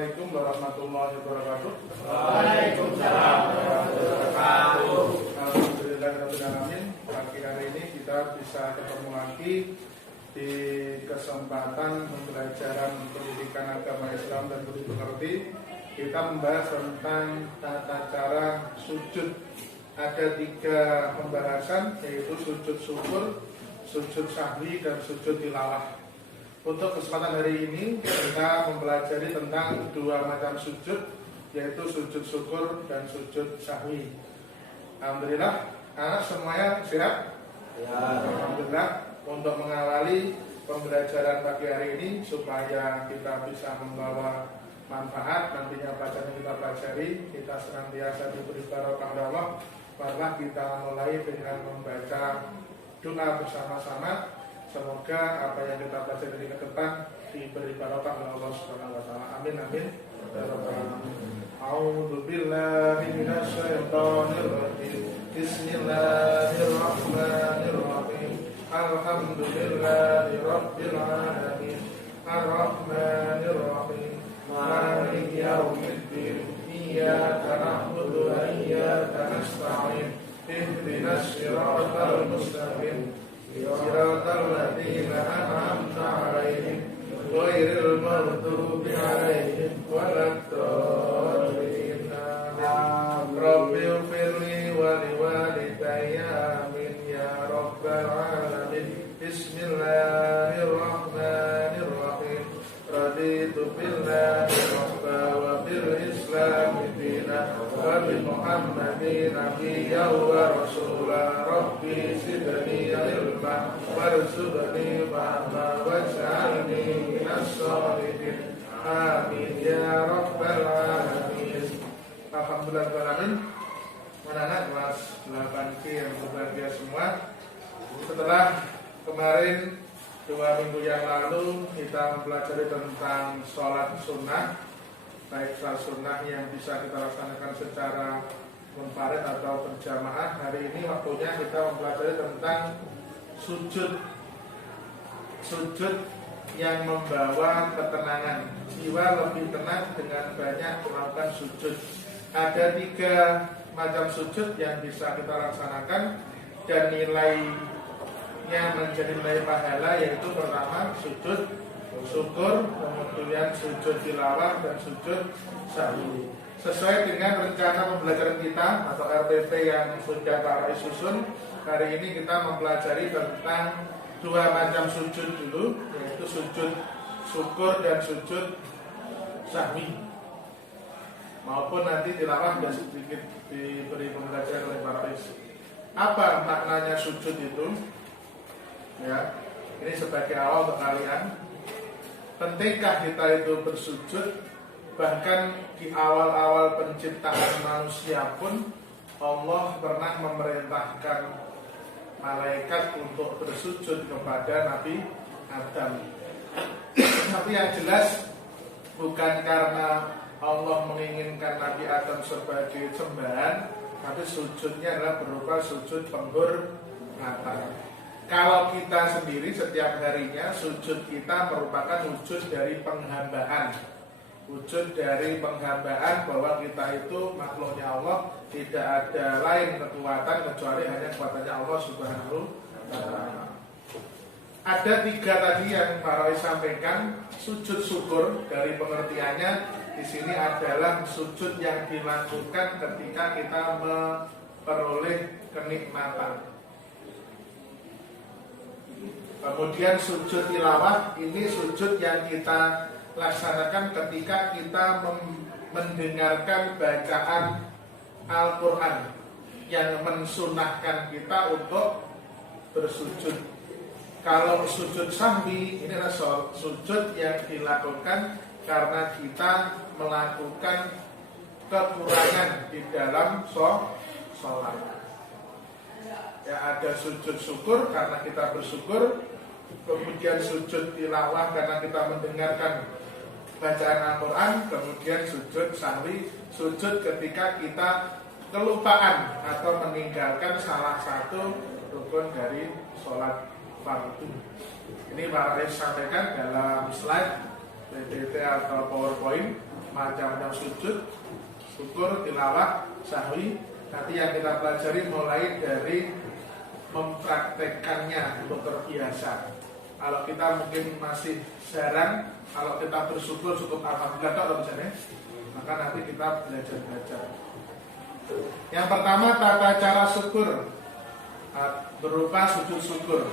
Assalamualaikum warahmatullahi wabarakatuh. Waalaikumsalam warahmatullahi wabarakatuh. Alhamdulillahirrahmanirrahim. Pagi hari ini kita bisa ketemu lagi di kesempatan pembelajaran pendidikan agama Islam dan budi pekerti. Kita membahas tentang tata cara sujud. Ada 3 pembahasan, yaitu sujud syukur, sujud sahwi, dan sujud tilawah. Untuk kesempatan hari ini kita mempelajari tentang 2 macam sujud, yaitu sujud syukur dan sujud sahwi. Alhamdulillah, anak semuanya siap? Ya. Alhamdulillah. Untuk mengawali pembelajaran pagi hari ini supaya kita bisa membawa manfaat nantinya pelajaran yang kita pelajari, kita senantiasa diberi barokah oleh Allah. Marilah kita mulai dengan membaca doa bersama-sama. Semoga apa yang kita pelajari ke depan diberi barokah oleh Allah Subhanahu wa taala. Amin amin. A'udzu billahi minasy syaithanir rajim. Bismillahirrahmanirrahim. Alhamdulillahi rabbil alamin. Arrahmanir rahim. Maliki yaumiddin. Iyyaka na'budu wa iyyaka nasta'in. Ihdinas siratal mustaqim. Siratal ladzina an'amta 'alaihim ghairil maghdubi 'alaihim waladdallin. Rabbil firli wa liwalidayya amin ya rabbal alamin. Bismillahirrahmanirrahim. Raditu billahi rabba wa bil islami dinan wa bi Muhammadin nabiyyan wa rasulan. Rabbi zidni ilma warzuqni fahma waj'alni minas sholihin. Amin ya rabbal alamin. Alhamdulillahirrahmanirrahim. Anak-anak kelas 8B yang berbahagia semua, setelah kemarin 2 minggu yang lalu kita mempelajari tentang sholat sunnah, baik sholat sunnah yang bisa kita laksanakan secara munfarid atau berjamaah. Hari ini waktunya kita mempelajari tentang sujud yang membawa ketenangan. Jiwa lebih tenang dengan banyak melakukan sujud. Ada 3 macam sujud yang bisa kita laksanakan dan nilainya menjadi nilai pahala, yaitu pertama sujud syukur, kemudian sujud tilawah, dan sujud sahwi. Sesuai dengan rencana pembelajaran kita atau RPP yang sudah Pak susun, hari ini kita mempelajari tentang 2 macam sujud dulu, yaitu sujud syukur dan sujud sahwi. Maupun nanti tilawah dan sedikit diberi pembelajaran oleh Pak Rais. Apa maknanya sujud itu? Ya, ini sebagai awal untuk kalian. Pentingkah kita itu bersujud? Bahkan di awal-awal penciptaan manusia pun Allah pernah memerintahkan malaikat untuk bersujud kepada Nabi Adam. Tapi yang jelas bukan karena Allah menginginkan Nabi Adam sebagai sembahan, tapi sujudnya adalah berupa sujud penghormatan. Kalau kita sendiri setiap harinya sujud kita merupakan wujud dari penghambaan. Wujud dari penghambaan bahwa kita itu makhluknya Allah, tidak ada lain kekuatan kecuali hanya kekuatannya Allah Subhanahu wa taala. Ada 3 tadi yang Pak Roy sampaikan. Sujud syukur dari pengertiannya di sini adalah sujud yang dilakukan ketika kita memperoleh kenikmatan. Kemudian sujud tilawah, ini sujud yang kita laksanakan ketika kita mendengarkan bacaan Al-Quran yang mensunahkan kita untuk bersujud. Kalau sujud sahwi, ini adalah sujud yang dilakukan karena kita melakukan kekurangan di dalam sholat. Ya, ada sujud syukur karena kita bersyukur, kemudian sujud tilawah karena kita mendengarkan bacaan Al-Quran, kemudian sujud sahwi, sujud ketika kita kelupaan atau meninggalkan salah satu rukun dari sholat fardu. Ini Pak Rais sampaikan dalam slide PPT atau PowerPoint, macam-macam sujud, syukur, tilawah, sahwi. Nanti yang kita pelajari mulai dari mempraktekkannya untuk terbiasa. Kalau kita mungkin masih jarang, kalau kita bersyukur cukup alhamdulillah kalau misalnya, maka nanti kita belajar. Yang pertama tata cara syukur berupa sujud syukur.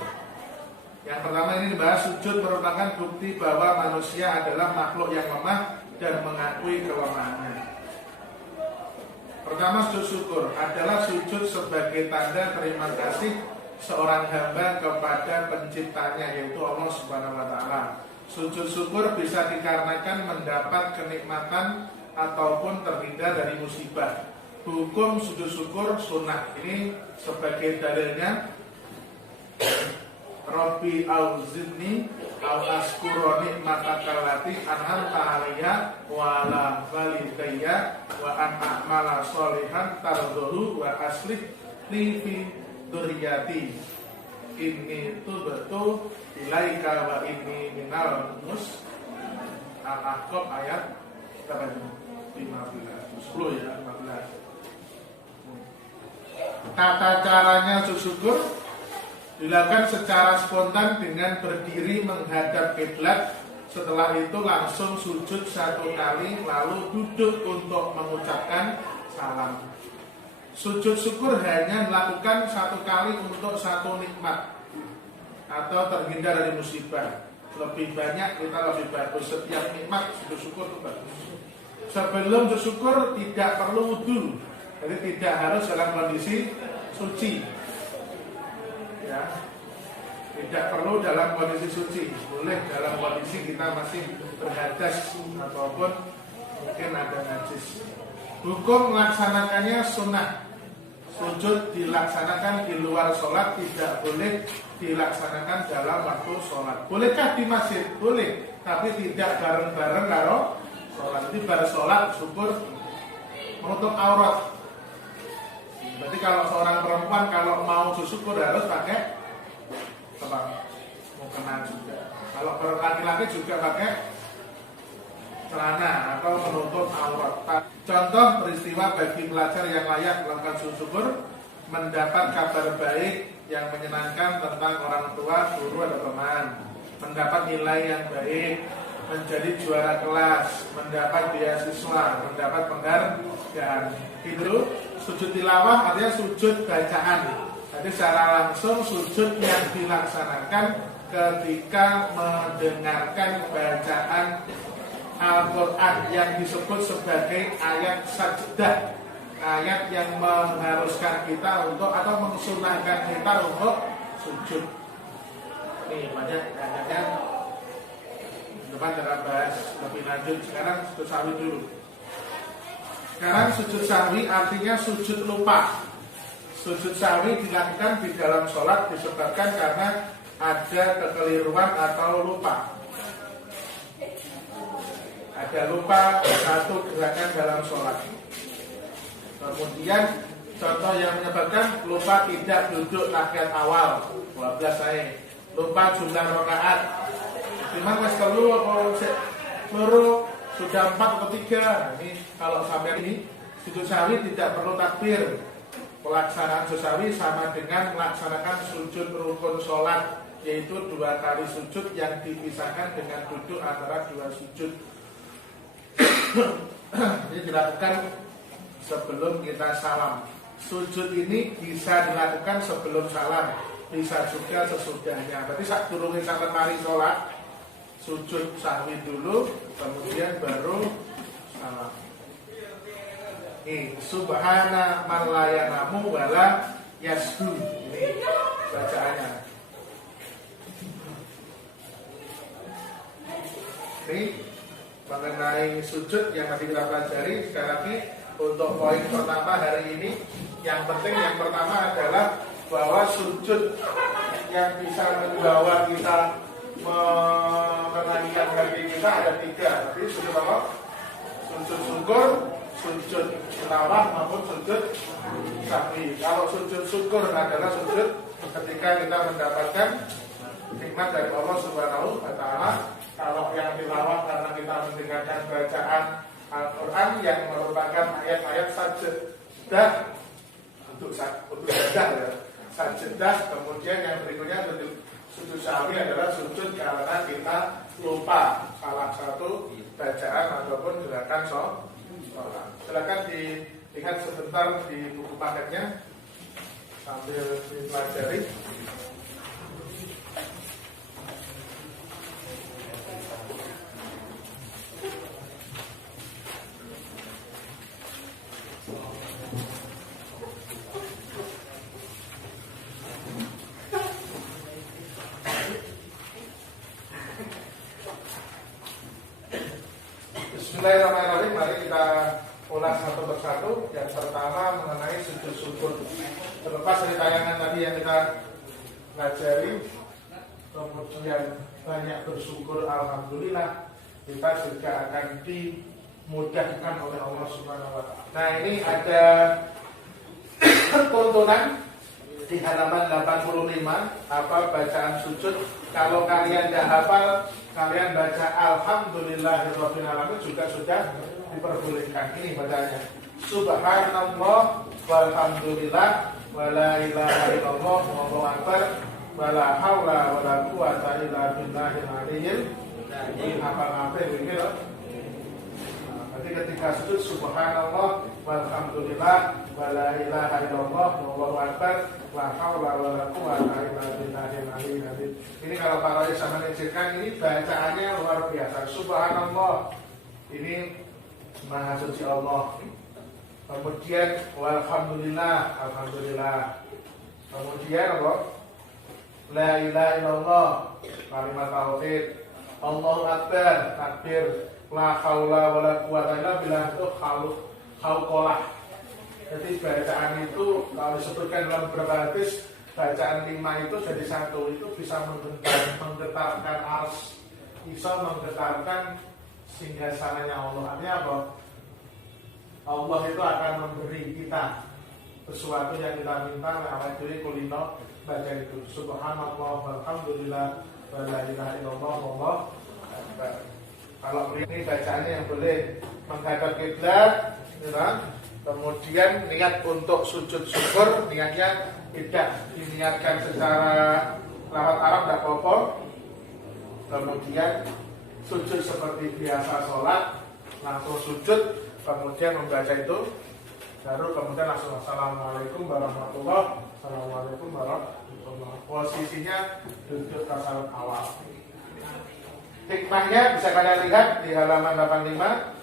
Yang pertama ini dibahas, sujud merupakan bukti bahwa manusia adalah makhluk yang lemah dan mengakui kelemahannya. Pertama, sujud syukur adalah sujud sebagai tanda terima kasih seorang hamba kepada penciptanya, yaitu Allah Subhanahu wa Ta'ala. Sujud syukur bisa dikarenakan mendapat kenikmatan ataupun terhindar dari musibah. Hukum sujud syukur sunnah ini sebagai dalilnya, Rabbi auzinni au askuroni matakalati an'am ta'aliyya wa la walidayya wa an a'mala sholihan tardohu wa aslih li fi dzurriyyati inni tubtu ilaika wa inni minal mus. Al-Ahqaf ayat 15 10 ya, 15. Tata caranya sujud syukur dilakukan secara spontan dengan berdiri menghadap kiblat. Setelah itu langsung sujud satu kali, lalu duduk untuk mengucapkan salam. Sujud syukur hanya dilakukan satu kali untuk satu nikmat atau terhindar dari musibah. Lebih banyak kita lebih bagus. Setiap nikmat sujud syukur itu bagus. Sebelum sujud syukur tidak perlu wudu, jadi tidak harus dalam kondisi suci. Ya, tidak perlu dalam kondisi suci, boleh dalam kondisi kita masih berhadas ataupun mungkin ada najis. Hukum melaksanakannya sunnah. Sujud dilaksanakan di luar sholat, tidak boleh dilaksanakan dalam waktu sholat. Bolehkah di masjid? Boleh, tapi tidak bareng-bareng kalau sholat. Jadi bareng sholat syukur menutup aurat. Berarti kalau seorang perempuan kalau mau syukur harus pakai apa? Mukena juga. Kalau laki-laki juga pakai celana atau menutup aurat. Contoh peristiwa bagi pelajar yang layak melakukan sujud syukur: mendapat kabar baik yang menyenangkan tentang orang tua, guru atau teman, mendapat nilai yang baik, menjadi juara kelas, mendapat beasiswa, mendapat penghargaan. Itu sujud tilawah artinya sujud bacaan. Jadi secara langsung sujud yang dilaksanakan ketika mendengarkan bacaan Al-Quran yang disebut sebagai ayat sajdah, ayat yang mengharuskan kita untuk atau mensunahkan kita untuk sujud. Nih banyak ayatnya. Depan kita bahas lebih lanjut. Sekarang sujud sahwi dulu. Sekarang sujud sahwi artinya sujud lupa. Sujud sahwi dilakukan di dalam sholat disebabkan karena ada kekeliruan atau lupa. Ada lupa satu gerakan dalam sholat. Kemudian contoh yang menyebabkan lupa tidak duduk tahiyat awal 12 saya. Lupa jumlah rakaat. Cuman mas telu apa loro sudah 4 atau 3. Ini kalau sampai ini sujud sahwi tidak perlu takbir. Pelaksanaan sujud sahwi sama dengan melaksanakan sujud rukun sholat, yaitu 2 kali sujud yang dipisahkan dengan duduk antara 2 sujud. Ini dilakukan sebelum kita salam. Sujud ini bisa dilakukan sebelum salam, bisa juga sesudahnya. Berarti saat durunge sampai mari sholat, sujud sahwi dulu, kemudian baru salam. Subhana man la yanamu wala yasdu. Ini bacaannya. Ini mengenai sujud yang nanti kita pelajari. Sekali lagi untuk poin pertama hari ini, yang penting yang pertama adalah bahwa sujud yang bisa membawa kita mengenaikan hati kita ada 3. Tapi sujud apa? Sujud syukur, sujud tilawah maupun sujud sahwi. Kalau sujud syukur adalah sujud ketika kita mendapatkan nikmat dari Allah Subhanahu wa Ta'ala. Kalau yang tilawah karena kita mendengarkan bacaan Al-Quran yang merupakan ayat-ayat sajdah untuk sajdah ya. Sajdah, kemudian yang berikutnya sujud sahwi adalah sujud karena kita lupa salah satu bacaan ataupun gerakan sholat. Silakan dilihat sebentar di buku paketnya sambil dipelajari. Bismillahirrahmanirrahim. Mari kita ulas satu persatu. Yang pertama mengenai sujud syukur. Terlepas dari tayangan tadi yang kita pelajari, kemudian banyak bersyukur, alhamdulillah, kita juga akan dimudahkan oleh Allah Subhanahu wa Ta'ala. Nah, ini ada tuntunan di halaman 85 apa bacaan sujud. Kalau kalian tidak hafal, kalian baca alhamdulillahirabbil alamin juga sudah diperbolehkan. Ini bacanya subhanallah walhamdulillah wala ilaha illallah wallahu akbar wala haula wala quwata illa billahil aliyyil azim. Hafal begini loh. Nanti ketika sujud subhanallah walhamdulillah wala ilaha illallah wallahu akbar la haula wala quwata illa billahil aliyyil azim. Ini kalau para ulama menjelaskan, ini bacaannya luar biasa. Subhanallah, ini maha suci Allah. Kemudian walhamdulillah, alhamdulillah. Kemudian apa? La ilaha illallah, kalimat tauhid. Allahu akbar, takbir. La haula wala quwata illa billah, itu khauqalah. Jadi bacaan itu kalau disebutkan dalam beberapa hadis, bacaan 5 itu jadi satu, itu bisa menggetarkan ars, bisa menggetarkan singgasananya Allah. Artinya apa? Allah itu akan memberi kita sesuatu yang kita minta. Awal diri kulino baca itu subhanallah walhamdulillah wala ilaha illallah wallahu akbar. Kalau ini bacaannya yang boleh menghadap kiblat, ya. Kemudian niat untuk sujud syukur, niatnya tidak diniatkan secara lafaz Arab, tidak apa-apa. Kemudian sujud seperti biasa sholat, langsung sujud, kemudian membaca itu, baru kemudian langsung assalamualaikum warahmatullahi wabarakatuh. Posisinya duduk tasawuf awal. Hikmahnya bisa kalian lihat di halaman 85.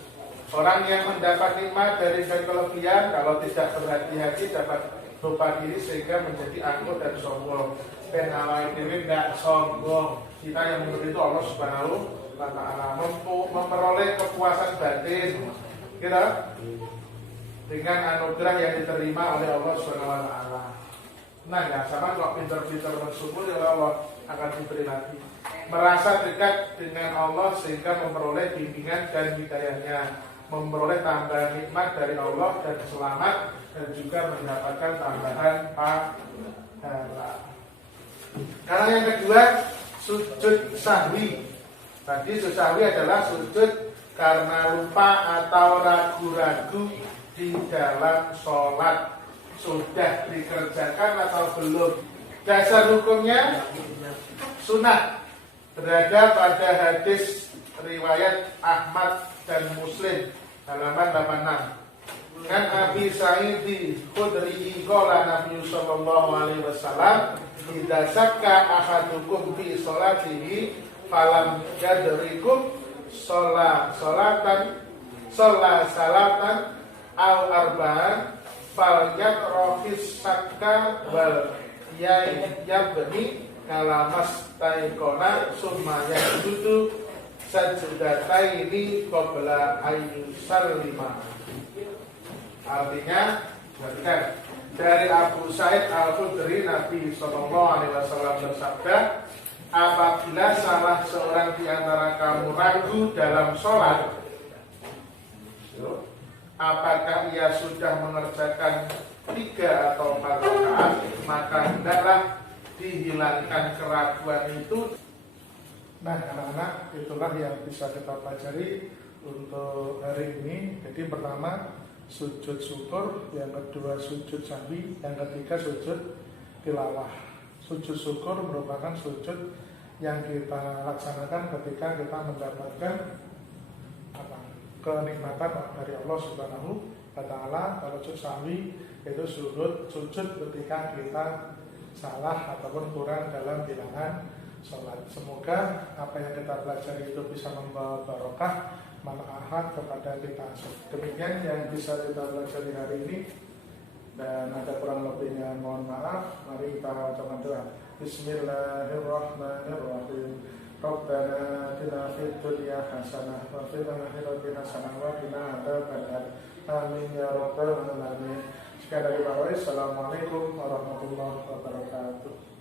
Orang yang mendapat nikmat dari kelebihan, kalau tidak berhati-hati dapat lupa diri sehingga menjadi angkuh dan sombong. Dan awal diri tidak sombong. Kita yang memberi itu Allah Subhanahu wa Ta'ala, memperoleh kepuasan batin kita dengan anugerah yang diterima oleh Allah Subhanahu wa Ta'ala. Nah, ya sama kalau pintar-pintar bersyukur, ya Allah akan diberi lagi. Merasa dekat dengan Allah sehingga memperoleh bimbingan dan hidayahnya, memperoleh tambahan nikmat dari Allah dan selamat, dan juga mendapatkan tambahan pahala. Karena yang kedua, sujud sahwi. Tadi sujud sahwi adalah sujud karena lupa atau ragu-ragu di dalam sholat. Sudah dikerjakan atau belum? Dasar hukumnya sunat, berada pada hadis riwayat Ahmad dan Muslim halaman 86. Kan Abi Sa'id Khudri qala Nabi sallallahu alaihi wasallam, idza syakka ahadukum fi sholatihi falam yadrikum salatan al arba'an falyatrafis syakka wal yabni kalamas taikona summa yajudu sajudataini qabla ayyusallima. Artinya, perhatikan, dari Abu Sa'id Al-Khudri, Nabi SAW bersabda, apabila salah seorang di antara kamu ragu dalam sholat, apakah ia sudah mengerjakan 3 atau 4 rakaat, maka hendaklah dihilangkan keraguan itu Nah, anak-anak, itulah yang bisa kita pelajari untuk hari ini. Jadi pertama sujud syukur, yang kedua sujud sahwi, yang ketiga sujud tilawah. Sujud syukur merupakan sujud yang kita laksanakan ketika kita mendapatkan kenikmatan dari Allah Subhanahu wa Ta'ala. Kalau sujud sahwi itu sujud ketika kita salah ataupun kurang dalam bilangan sholat. Semoga apa yang kita pelajari itu bisa membawa barokah, manfaat kepada kita. Demikian yang bisa kita pelajari hari ini, dan ada kurang lebihnya mohon maaf. Mari kita ucapkan doa. Bismillahirrahmanirrahim. Rabbana atina fid dunya hasanah wa fil akhirati hasanah wa qina adzabannar. Amin ya rabbal alamin. Sekali lagi, assalamualaikum warahmatullahi wabarakatuh.